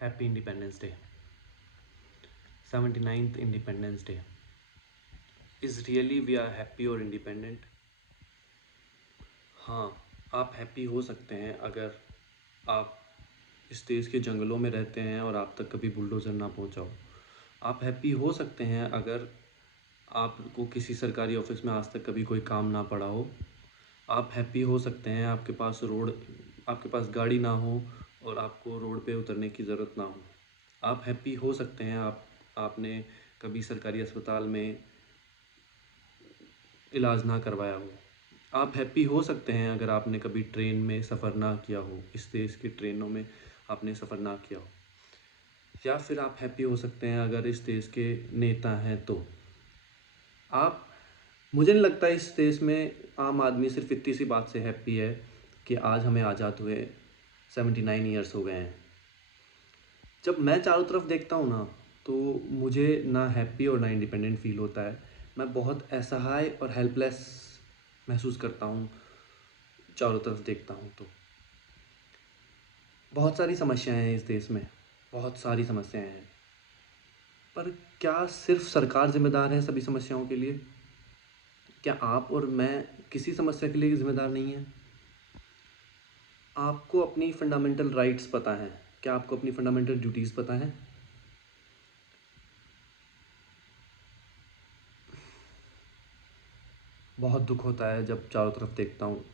Happy Independence Day. 79th Independence Day. Is really we are happy or independent? हाँ, आप happy हो सकते हैं अगर आप इस देश के जंगलों में रहते हैं और आप तक कभी बुलडोज़र ना पहुंचा हो। आप हैप्पी हो सकते हैं अगर आपको किसी सरकारी ऑफिस में आज तक कभी कोई काम ना पड़ा हो। आप हैप्पी हो सकते हैं आपके पास गाड़ी ना हो और आपको रोड पे उतरने की ज़रूरत ना हो। आप हैप्पी हो सकते हैं आपने कभी सरकारी अस्पताल में इलाज ना करवाया हो। आप हैप्पी हो सकते हैं अगर आपने कभी ट्रेन में सफ़र ना किया हो, इस देश की ट्रेनों में आपने सफ़र ना किया हो। या फिर आप हैप्पी हो सकते हैं अगर इस देश के नेता हैं तो। आप मुझे नहीं लगता इस देश में आम आदमी सिर्फ इतनी सी बात से हैप्पी है कि आज हमें आज़ाद हुए 79 ईयर्स हो गए हैं। जब मैं चारों तरफ देखता हूँ ना, तो मुझे ना हैप्पी और ना इंडिपेंडेंट फील होता है। मैं बहुत असहाय और हेल्पलेस महसूस करता हूँ चारों तरफ देखता हूँ तो। बहुत सारी समस्याएं हैं इस देश में, बहुत सारी समस्याएं हैं। पर क्या सिर्फ सरकार ज़िम्मेदार है सभी समस्याओं के लिए? क्या आप और मैं किसी समस्या के लिए ज़िम्मेदार नहीं हैं? आपको अपनी फंडामेंटल राइट्स पता हैं? क्या आपको अपनी फंडामेंटल ड्यूटीज़ पता हैं? बहुत दुख होता है जब चारों तरफ देखता हूँ,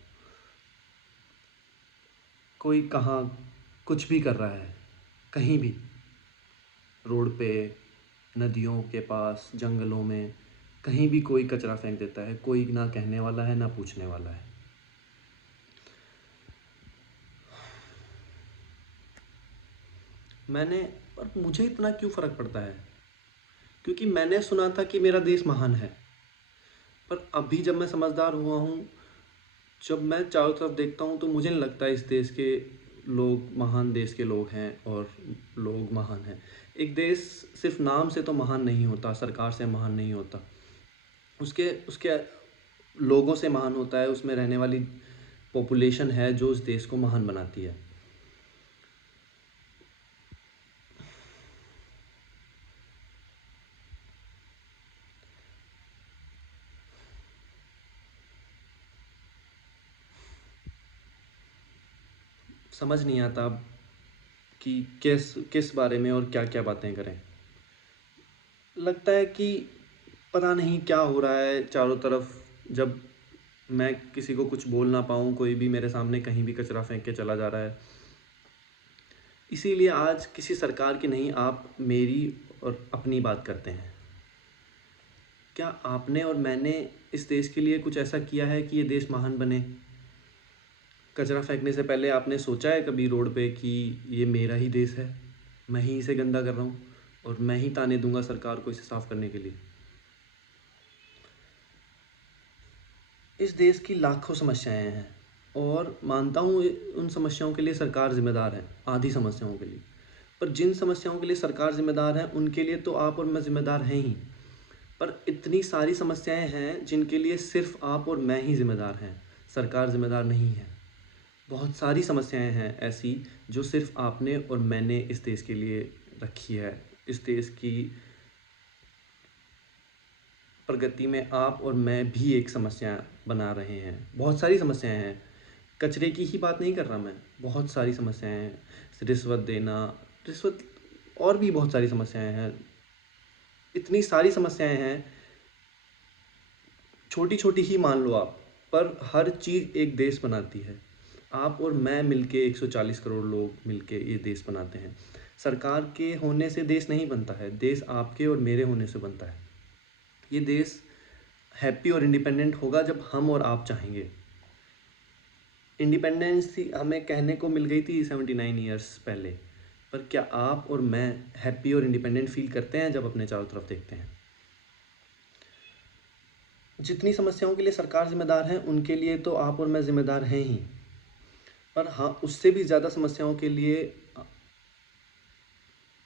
कोई कहाँ कुछ भी कर रहा है, कहीं भी, रोड पे, नदियों के पास, जंगलों में, कहीं भी कोई कचरा फेंक देता है। कोई ना कहने वाला है, ना पूछने वाला है। मैंने पर मुझे इतना क्यों फ़र्क पड़ता है? क्योंकि मैंने सुना था कि मेरा देश महान है। पर अभी जब मैं समझदार हुआ हूँ, जब मैं चारों तरफ देखता हूँ, तो मुझे नहीं लगता इस देश के लोग महान देश के लोग हैं और लोग महान हैं। एक देश सिर्फ नाम से तो महान नहीं होता, सरकार से महान नहीं होता। उसके उसके लोगों से महान होता है, उसमें रहने वाली पॉपुलेशन है जो उस देश को महान बनाती है। समझ नहीं आता कि किस किस बारे में और क्या क्या बातें करें। लगता है कि पता नहीं क्या हो रहा है चारों तरफ। जब मैं किसी को कुछ बोल ना पाऊँ, कोई भी मेरे सामने कहीं भी कचरा फेंक के चला जा रहा है। इसीलिए आज किसी सरकार की नहीं, आप मेरी और अपनी बात करते हैं। क्या आपने और मैंने इस देश के लिए कुछ ऐसा किया है कि ये देश महान बने? कचरा फेंकने से पहले आपने सोचा है कभी रोड पे कि ये मेरा ही देश है, मैं ही इसे गंदा कर रहा हूँ और मैं ही ताने दूंगा सरकार को इसे साफ़ करने के लिए? इस देश की लाखों समस्याएं हैं और मानता हूँ उन समस्याओं के लिए सरकार ज़िम्मेदार है, आधी समस्याओं के लिए। पर जिन समस्याओं के लिए सरकार ज़िम्मेदार है, उनके लिए तो आप और मैं ज़िम्मेदार हैं ही। पर इतनी सारी समस्याएं हैं जिनके लिए सिर्फ आप और मैं ही ज़िम्मेदार हैं, सरकार ज़िम्मेदार नहीं है। बहुत सारी समस्याएं हैं ऐसी जो सिर्फ आपने और मैंने इस देश के लिए रखी है। इस देश की प्रगति में आप और मैं भी एक समस्या बना रहे हैं। बहुत सारी समस्याएं हैं, कचरे की ही बात नहीं कर रहा मैं, बहुत सारी समस्याएं हैं। रिश्वत देना, रिश्वत, और भी बहुत सारी समस्याएं हैं। इतनी सारी समस्याएं हैं, छोटी छोटी ही मान लो आप, पर हर चीज़ एक देश बनाती है। आप और मैं मिलके 140 करोड़ लोग मिलके ये देश बनाते हैं। सरकार के होने से देश नहीं बनता है, देश आपके और मेरे होने से बनता है। ये देश हैप्पी और इंडिपेंडेंट होगा जब हम और आप चाहेंगे। इंडिपेंडेंस हमें कहने को मिल गई थी 79 ईयर्स पहले, पर क्या आप और मैं हैप्पी और इंडिपेंडेंट फील करते हैं जब अपने चारों तरफ देखते हैं? जितनी समस्याओं के लिए सरकार ज़िम्मेदार है, उनके लिए तो आप और मैं ज़िम्मेदार हैं ही। पर हाँ, उससे भी ज़्यादा समस्याओं के लिए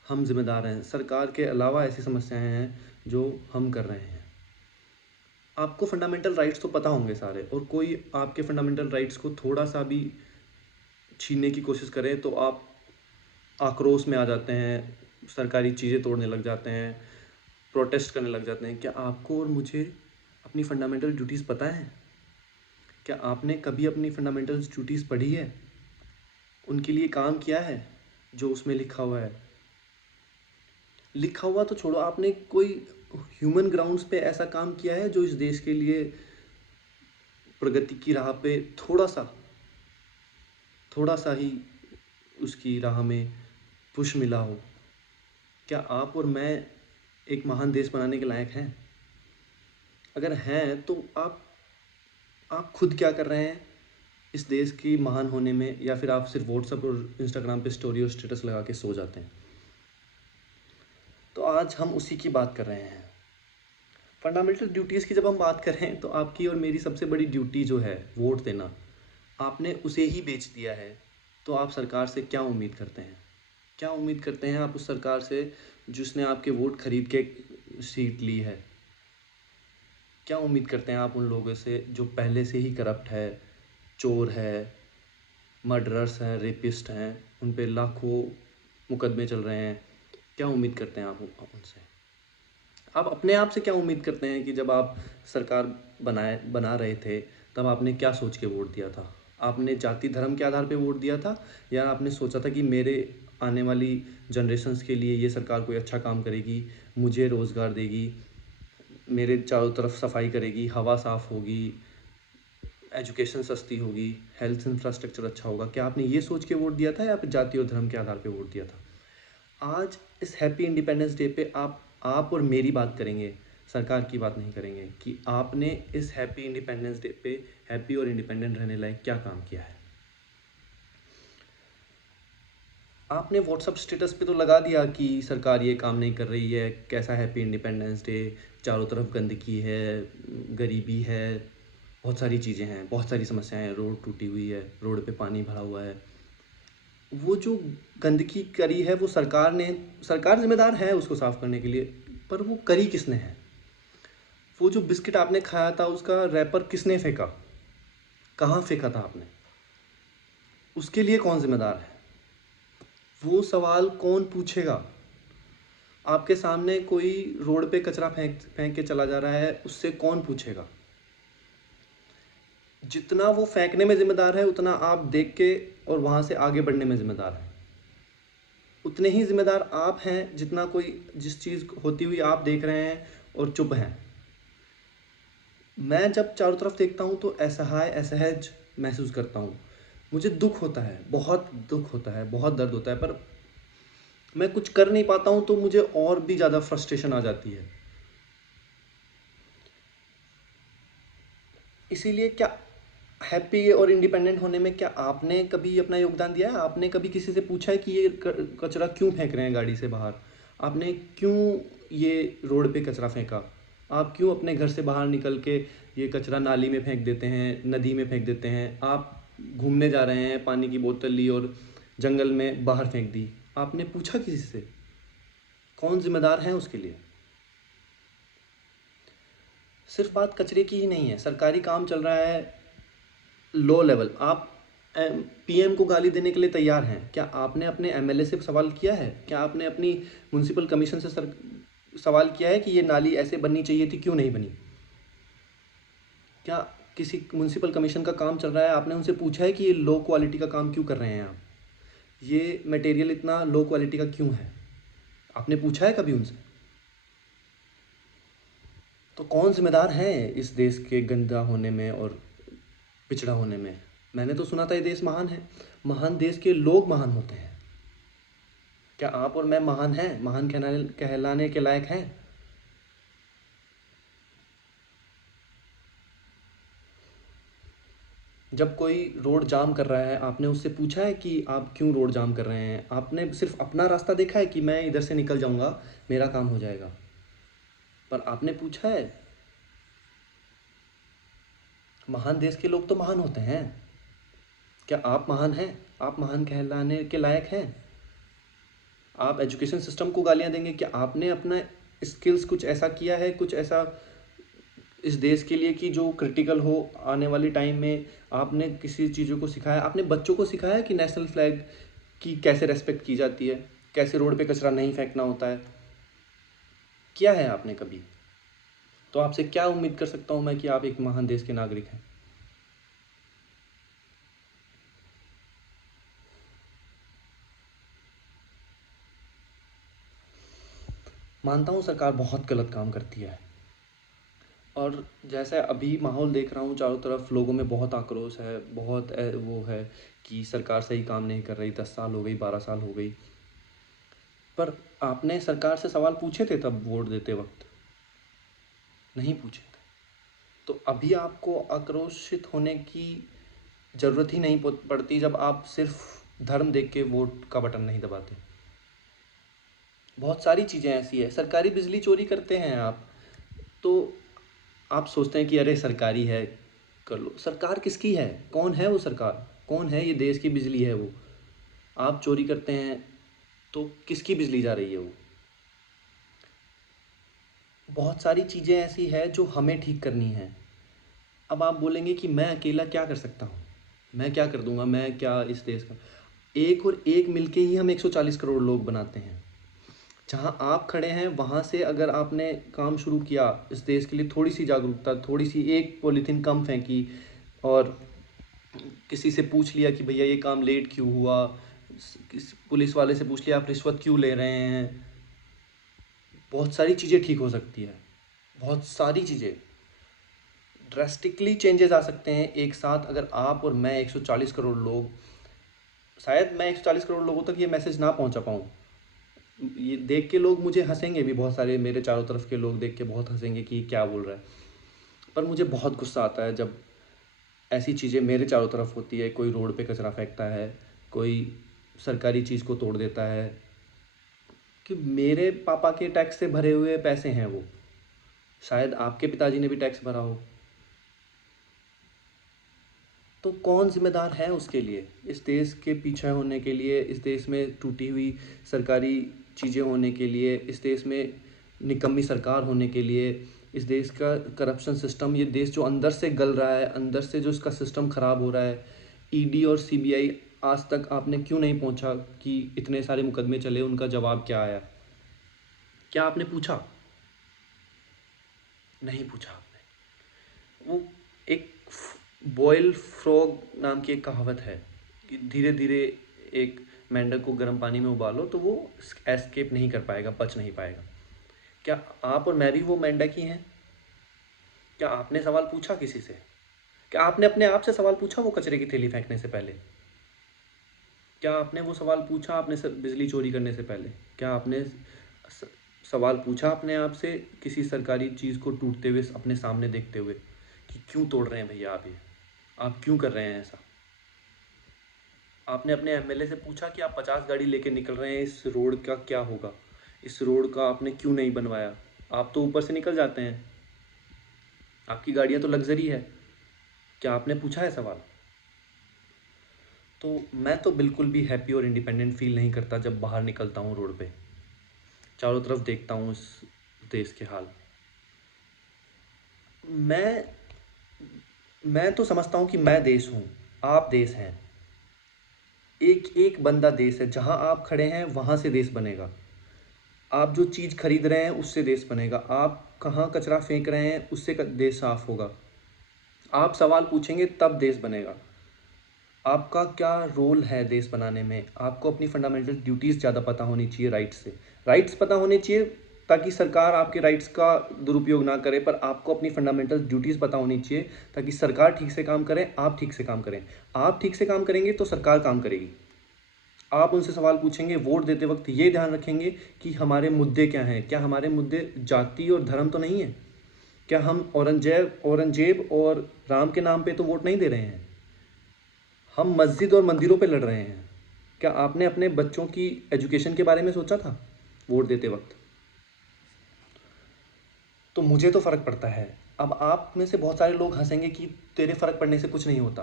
हम ज़िम्मेदार हैं। सरकार के अलावा ऐसी समस्याएं हैं जो हम कर रहे हैं। आपको फंडामेंटल राइट्स तो पता होंगे सारे, और कोई आपके फंडामेंटल राइट्स को थोड़ा सा भी छीनने की कोशिश करे तो आप आक्रोश में आ जाते हैं, सरकारी चीज़ें तोड़ने लग जाते हैं, प्रोटेस्ट करने लग जाते हैं। क्या आपको और मुझे अपनी फंडामेंटल ड्यूटीज़ पता है? क्या आपने कभी अपनी फंडामेंटल ड्यूटीज़ पढ़ी है? उनके लिए काम किया है जो उसमें लिखा हुआ है? लिखा हुआ तो छोड़ो, आपने कोई ह्यूमन ग्राउंड्स पे ऐसा काम किया है जो इस देश के लिए प्रगति की राह पे थोड़ा सा ही उसकी राह में पुश मिला हो? क्या आप और मैं एक महान देश बनाने के लायक हैं? अगर हैं तो आप खुद क्या कर रहे हैं इस देश की महान होने में, या फिर आप सिर्फ व्हाट्सएप और इंस्टाग्राम पे स्टोरी और स्टेटस लगा के सो जाते हैं? तो आज हम उसी की बात कर रहे हैं। फंडामेंटल ड्यूटीज़ की जब हम बात कर रहे हैं तो आपकी और मेरी सबसे बड़ी ड्यूटी जो है वोट देना, आपने उसे ही बेच दिया है। तो आप सरकार से क्या उम्मीद करते हैं? क्या उम्मीद करते हैं आप उस सरकार से जिसने आपके वोट खरीद के सीट ली है? क्या उम्मीद करते हैं आप उन लोगों से जो पहले से ही करप्ट है, चोर है, मर्डरर्स हैं, रेपिस्ट हैं, उन पे लाखों मुकदमे चल रहे हैं? क्या उम्मीद करते हैं आप उनसे? आप अपने आप से क्या उम्मीद करते हैं कि जब आप सरकार बना रहे थे, तब आपने क्या सोच के वोट दिया था? आपने जाति धर्म के आधार पे वोट दिया था, या आपने सोचा था कि मेरे आने वाली जनरेशन्स के लिए ये सरकार कोई अच्छा काम करेगी, मुझे रोज़गार देगी, मेरे चारों तरफ सफाई करेगी, हवा साफ़ होगी, एजुकेशन सस्ती होगी, हेल्थ इंफ्रास्ट्रक्चर अच्छा होगा? क्या आपने ये सोच के वोट दिया था, या फिर जाति और धर्म के आधार पे वोट दिया था? आज इस हैप्पी इंडिपेंडेंस डे पे आप और मेरी बात करेंगे, सरकार की बात नहीं करेंगे कि आपने इस हैप्पी इंडिपेंडेंस डे पे हैप्पी और इंडिपेंडेंट रहने लायक क्या काम किया है। आपने व्हाट्सअप स्टेटस पे तो लगा दिया कि सरकार ये काम नहीं कर रही है, कैसा हैप्पी इंडिपेंडेंस डे, चारों तरफ गंदगी है, गरीबी है, बहुत सारी चीज़ें हैं, बहुत सारी समस्याएं हैं, रोड टूटी हुई है, रोड पे पानी भरा हुआ है। वो जो गंदगी करी है वो सरकार जिम्मेदार है उसको साफ करने के लिए, पर वो करी किसने है? वो जो बिस्किट आपने खाया था उसका रैपर किसने फेंका? कहाँ फेंका था आपने? उसके लिए कौन जिम्मेदार है? वो सवाल कौन पूछेगा? आपके सामने कोई रोड पे कचरा फेंक फेंक के चला जा रहा है, उससे कौन पूछेगा? जितना वो फेंकने में जिम्मेदार है, उतना आप देख के और वहाँ से आगे बढ़ने में जिम्मेदार है। उतने ही जिम्मेदार आप हैं जितना कोई जिस चीज़ होती हुई आप देख रहे हैं और चुप हैं। मैं जब चारों तरफ देखता हूँ तो असहाय असहज महसूस करता हूँ। मुझे दुख होता है, बहुत दुख होता है, बहुत दर्द होता है, पर मैं कुछ कर नहीं पाता हूँ तो मुझे और भी ज़्यादा फ्रस्ट्रेशन आ जाती है। इसीलिए क्या हैप्पी और इंडिपेंडेंट होने में क्या आपने कभी अपना योगदान दिया है? आपने कभी किसी से पूछा है कि ये कचरा क्यों फेंक रहे हैं गाड़ी से बाहर? आपने क्यों ये रोड पे कचरा फेंका? आप क्यों अपने घर से बाहर निकल के ये कचरा नाली में फेंक देते हैं, नदी में फेंक देते हैं? आप घूमने जा रहे हैं, पानी की बोतल ली और जंगल में बाहर फेंक दी। आपने पूछा किसी से? कौन जिम्मेदार है उसके लिए? सिर्फ बात कचरे की ही नहीं है, सरकारी काम चल रहा है लो लेवल, आप पीएम को गाली देने के लिए तैयार हैं। क्या आपने अपने एमएलए से सवाल किया है? क्या आपने अपनी म्युनिसिपल कमीशन से सवाल किया है कि ये नाली ऐसे बननी चाहिए थी, क्यों नहीं बनी? क्या किसी म्युनिसिपल कमीशन का काम चल रहा है, आपने उनसे पूछा है कि ये लो क्वालिटी का काम क्यों कर रहे हैं आप? ये मटेरियल इतना लो क्वालिटी का क्यों है? आपने पूछा है कभी उनसे? तो कौन जिम्मेदार है इस देश के गंदा होने में और पिछड़ा होने में? मैंने तो सुना था ये देश महान है। महान देश के लोग महान होते हैं। क्या आप और मैं महान हैं? महान कहलाने के लायक हैं? जब कोई रोड जाम कर रहा है, आपने उससे पूछा है कि आप क्यों रोड जाम कर रहे हैं? आपने सिर्फ अपना रास्ता देखा है कि मैं इधर से निकल जाऊंगा, मेरा काम हो जाएगा। पर आपने पूछा है? महान देश के लोग तो महान होते हैं। क्या आप महान हैं? आप महान कहलाने के लायक हैं? आप एजुकेशन सिस्टम को गालियां देंगे? क्या आपने अपना स्किल्स कुछ ऐसा किया है, कुछ ऐसा इस देश के लिए कि जो क्रिटिकल हो आने वाली टाइम में? आपने किसी चीज़ों को सिखाया? आपने बच्चों को सिखाया कि नेशनल फ्लैग कि कैसे रेस्पेक्ट की जाती है, कैसे रोड पे कचरा नहीं फेंकना होता है? किया है आपने कभी? तो आपसे क्या उम्मीद कर सकता हूँ मैं कि आप एक महान देश के नागरिक हैं? मानता हूँ सरकार बहुत गलत काम करती है, और जैसे अभी माहौल देख रहा हूँ चारों तरफ, लोगों में बहुत आक्रोश है, बहुत वो है कि सरकार सही काम नहीं कर रही, 10 साल हो गई, 12 साल हो गई। पर आपने सरकार से सवाल पूछे थे तब वोट देते वक्त? नहीं पूछे थे। तो अभी आपको आक्रोशित होने की ज़रूरत ही नहीं पड़ती जब आप सिर्फ धर्म देख के वोट का बटन नहीं दबाते। बहुत सारी चीज़ें ऐसी है, सरकारी बिजली चोरी करते हैं आप, तो आप सोचते हैं कि अरे सरकारी है, कर लो। सरकार किसकी है? कौन है वो सरकार? कौन है? ये देश की बिजली है वो। आप चोरी करते हैं तो किसकी बिजली जा रही है वो? बहुत सारी चीज़ें ऐसी है जो हमें ठीक करनी है। अब आप बोलेंगे कि मैं अकेला क्या कर सकता हूँ? मैं क्या कर दूँगा? मैं क्या इस देश का? एक और एक मिलके ही हम 140 करोड़ लोग बनाते हैं। जहाँ आप खड़े हैं वहाँ से अगर आपने काम शुरू किया, इस देश के लिए थोड़ी सी जागरूकता, थोड़ी सी एक पॉलीथीन कम फेंकी, और किसी से पूछ लिया कि भैया ये काम लेट क्यों हुआ, पुलिस वाले से पूछ लिया आप रिश्वत क्यों ले रहे हैं, बहुत सारी चीज़ें ठीक हो सकती है। बहुत सारी चीज़ें ड्रास्टिकली चेंजेस आ सकते हैं एक साथ, अगर आप और मैं 140 करोड़ लोग, शायद मैं 140 करोड़ लोगों तक ये मैसेज ना पहुंचा पाऊँ। ये देख के लोग मुझे हंसेंगे भी, बहुत सारे मेरे चारों तरफ के लोग देख के बहुत हंसेंगे कि क्या बोल रहा है। पर मुझे बहुत गुस्सा आता है जब ऐसी चीज़ें मेरे चारों तरफ होती है। कोई रोड पे कचरा फेंकता है, कोई सरकारी चीज़ को तोड़ देता है, कि मेरे पापा के टैक्स से भरे हुए पैसे हैं वो, शायद आपके पिताजी ने भी टैक्स भरा हो, तो कौन ज़िम्मेदार है उसके लिए? इस देश के पीछे होने के लिए, इस देश में टूटी हुई सरकारी चीज़ें होने के लिए, इस देश में निकम्मी सरकार होने के लिए, इस देश का करप्शन सिस्टम, ये देश जो अंदर से गल रहा है, अंदर से जो इसका सिस्टम ख़राब हो रहा है। ईडी और सीबीआई आज तक आपने क्यों नहीं पहुंचा कि इतने सारे मुकदमे चले, उनका जवाब क्या आया? क्या आपने पूछा? नहीं पूछा आपने। वो एक बॉयल फ्रॉग नाम की एक कहावत है कि धीरे धीरे एक मेंढक को गर्म पानी में उबालो तो वो एस्केप नहीं कर पाएगा, बच नहीं पाएगा। क्या आप और मैं भी वो मेंढक ही हैं? क्या आपने सवाल पूछा किसी से? क्या आपने अपने आप से सवाल पूछा वो कचरे की थैली फेंकने से पहले? क्या आपने वो सवाल पूछा आपने बिजली चोरी करने से पहले? क्या आपने सवाल पूछा अपने आप से किसी सरकारी चीज़ को टूटते हुए अपने सामने देखते हुए कि क्यों तोड़ रहे हैं भैया आप ये? आप क्यों कर रहे हैं ऐसा? आपने अपने एमएलए से पूछा कि आप 50 गाड़ी लेके निकल रहे हैं, इस रोड का क्या होगा? इस रोड का आपने क्यों नहीं बनवाया? आप तो ऊपर से निकल जाते हैं, आपकी गाड़ियाँ तो लग्जरी है। क्या आपने पूछा है सवाल? तो मैं तो बिल्कुल भी हैप्पी और इंडिपेंडेंट फील नहीं करता जब बाहर निकलता हूँ रोड पे, चारों तरफ देखता हूँ इस देश के हाल। मैं मैं तो समझता हूँ कि मैं देश हूँ, आप देश हैं। एक एक बंदा देश है, जहाँ आप खड़े हैं वहाँ से देश बनेगा। आप जो चीज़ खरीद रहे हैं उससे देश बनेगा। आप कहाँ कचरा फेंक रहे हैं उससे देश साफ होगा। आप सवाल पूछेंगे तब देश बनेगा। आपका क्या रोल है देश बनाने में? आपको अपनी फंडामेंटल ड्यूटीज़ ज़्यादा पता होनी चाहिए राइट्स से। राइट्स पता होने चाहिए ताकि सरकार आपके राइट्स का दुरुपयोग ना करे, पर आपको अपनी फंडामेंटल ड्यूटीज़ पता होनी चाहिए ताकि सरकार ठीक से काम करे, आप ठीक से काम करें। आप ठीक से काम करेंगे तो सरकार काम करेगी। आप उनसे सवाल पूछेंगे वोट देते वक्त, ये ध्यान रखेंगे कि हमारे मुद्दे क्या हैं। क्या हमारे मुद्दे जाति और धर्म तो नहीं है? क्या हम औरंगजेब और राम के नाम पे तो वोट नहीं दे रहे हैं? हम मस्जिद और मंदिरों पे लड़ रहे हैं। क्या आपने अपने बच्चों की एजुकेशन के बारे में सोचा था वोट देते वक्त? तो मुझे तो फ़र्क पड़ता है। अब आप में से बहुत सारे लोग हंसेंगे कि तेरे फ़र्क पड़ने से कुछ नहीं होता,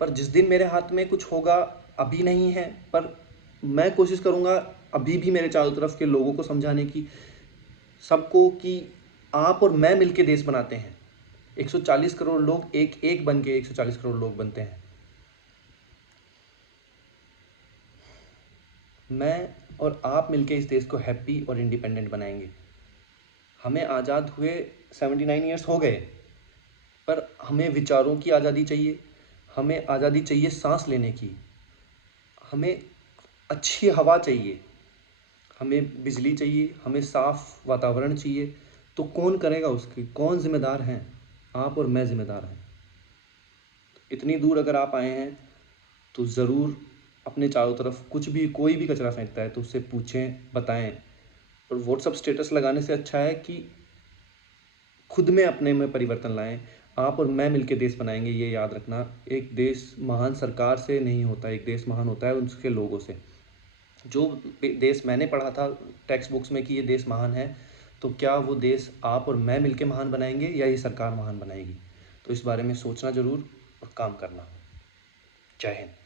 पर जिस दिन मेरे हाथ में कुछ होगा, अभी नहीं है, पर मैं कोशिश करूँगा अभी भी मेरे चारों तरफ के लोगों को समझाने की, सबको, कि आप और मैं मिलके देश बनाते हैं। 140 करोड़ लोग एक एक बन के 140 करोड़ लोग बनते हैं। मैं और आप मिलके इस देश को हैप्पी और इंडिपेंडेंट बनाएंगे। हमें आज़ाद हुए 79 ईयर्स हो गए, पर हमें विचारों की आज़ादी चाहिए, हमें आज़ादी चाहिए सांस लेने की, हमें अच्छी हवा चाहिए, हमें बिजली चाहिए, हमें साफ वातावरण चाहिए। तो कौन करेगा उसकी? कौन जिम्मेदार हैं? आप और मैं जिम्मेदार हैं। इतनी दूर अगर आप आए हैं तो ज़रूर अपने चारों तरफ कुछ भी, कोई भी कचरा फेंकता है तो उससे पूछें, बताएं। और व्हाट्सअप स्टेटस लगाने से अच्छा है कि खुद में अपने में परिवर्तन लाएं। आप और मैं मिलके देश बनाएंगे, ये याद रखना। एक देश महान सरकार से नहीं होता, एक देश महान होता है उसके लोगों से। जो देश मैंने पढ़ा था टेक्स्ट बुक्स में कि ये देश महान है, तो क्या वो देश आप और मैं मिलके महान बनाएंगे या ये सरकार महान बनाएगी? तो इस बारे में सोचना ज़रूर और काम करना। जय हिंद।